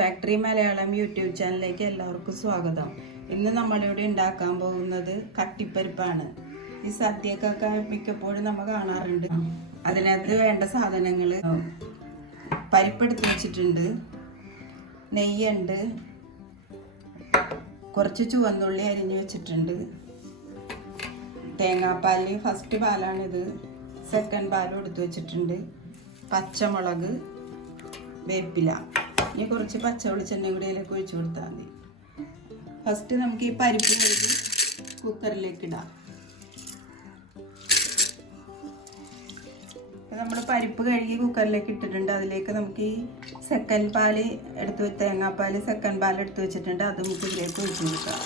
Factory Malayalam YouTube ചാനലിലേക്ക് എല്ലാവർക്കും സ്വാഗതം. ഇന്ന് നമ്മളിവിടെ ഉണ്ടാക്കാൻ പോകുന്നത് കട്ടിപ്പരിപ്പാണ്. ഈ സദ്യക്കൊക്കെ മിക്കപ്പോഴും നമ്മൾ കാണാറുണ്ട്. അതിനകത്ത് വേണ്ട സാധനങ്ങൾ: പരിപ്പെടുത്ത് വെച്ചിട്ടുണ്ട്, നെയ്യുണ്ട്, കുറച്ച് ചുവന്നുള്ളി അരിഞ്ഞു വെച്ചിട്ടുണ്ട്, തേങ്ങാപ്പാൽ ഫസ്റ്റ് പാലാണിത്, സെക്കൻഡ് പാലും എടുത്ത് വെച്ചിട്ടുണ്ട്, പച്ചമുളക്, വേപ്പില. ഇനി കുറച്ച് പച്ച വെളിച്ചെണ്ണയും കൂടി അതിലേക്ക് ഒഴിച്ചു കൊടുത്താൽ മതി. ഫസ്റ്റ് നമുക്ക് ഈ പരിപ്പ് കഴുകി കുക്കറിലേക്ക് ഇടാം. നമ്മൾ പരിപ്പ് കഴുകി കുക്കറിലേക്ക് ഇട്ടിട്ടുണ്ട്. അതിലേക്ക് നമുക്ക് ഈ സെക്കൻഡ് പാല് തേങ്ങാപ്പാൽ സെക്കൻഡ് പാൽ എടുത്ത് വെച്ചിട്ടുണ്ട്. അത് നമുക്ക് ഇതിലേക്ക് ഒഴിച്ചു കൊടുക്കാം.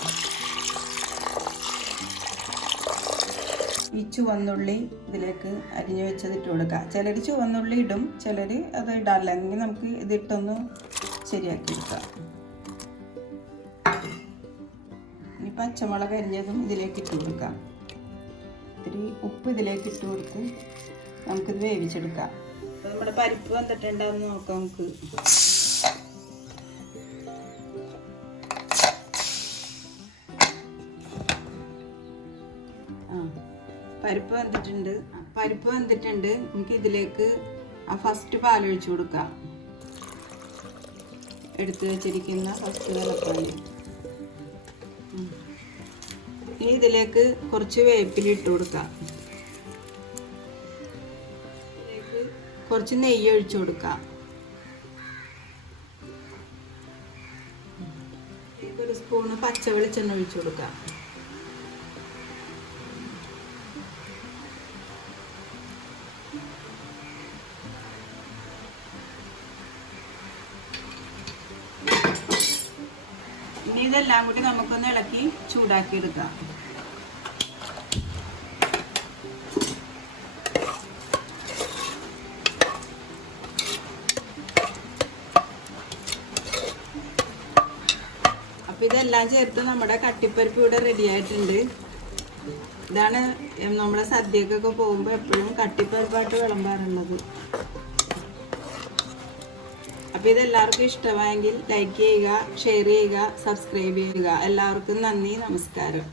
ഈ ചുവന്നുള്ളി ഇതിലേക്ക് അരിഞ്ഞു വെച്ചത് ഇട്ട് കൊടുക്കുക. ചിലർ ചുവന്നുള്ളി ഇടും, ചിലർ അത് ഇടാറില്ല. അല്ലെങ്കിൽ നമുക്ക് ഇതിട്ടൊന്ന് ശരിയാക്കി എടുക്കാം. ഇനി പച്ചമുളക് അരിഞ്ഞതും ഇതിലേക്ക് ഇട്ട് കൊടുക്കാം. ഇത്തിരി ഉപ്പ് ഇതിലേക്ക് ഇട്ട് കൊടുത്ത് നമുക്കിത് വേവിച്ചെടുക്കാം. അപ്പോൾ നമ്മുടെ പരിപ്പ് വന്നിട്ടുണ്ടാവുന്ന നോക്കാം. നമുക്ക് പരിപ്പ് വന്നിട്ടുണ്ട്. നമുക്ക് ഇതിലേക്ക് ആ ഫസ്റ്റ് പാലൊഴിച്ചു കൊടുക്കാം. എടുത്തു വെച്ചിരിക്കുന്ന ഫസ്റ്റ് വെള്ളപ്പാല്. ഇനി ഇതിലേക്ക് കുറച്ച് വേപ്പില ഇട്ട് കൊടുക്കാം. ഇതിലേക്ക് കുറച്ച് നെയ്യ് ഒഴിച്ചു കൊടുക്കാം. ഒരു സ്പൂണ് പച്ച വെളിച്ചെണ്ണ ഒഴിച്ചു കൊടുക്കാം. ഇനി ഇതെല്ലാം കൂടി നമുക്കൊന്ന് ഇളക്കി ചൂടാക്കി എടുക്കാം. അപ്പം ഇതെല്ലാം ചേർത്ത് നമ്മുടെ കട്ടിപ്പരിപ്പ് ഇവിടെ റെഡി ആയിട്ടുണ്ട്. ഇതാണ് നമ്മുടെ സദ്യക്കൊക്കെ പോകുമ്പോൾ എപ്പോഴും കട്ടിപ്പരിപ്പായിട്ട് വിളമ്പാറുള്ളത്. അപ്പോൾ ഇതെല്ലാവർക്കും ഇഷ്ടമായെങ്കിൽ ലൈക്ക് ചെയ്യുക, ഷെയർ ചെയ്യുക, സബ്സ്ക്രൈബ് ചെയ്യുക. എല്ലാവർക്കും നന്ദി, നമസ്കാരം.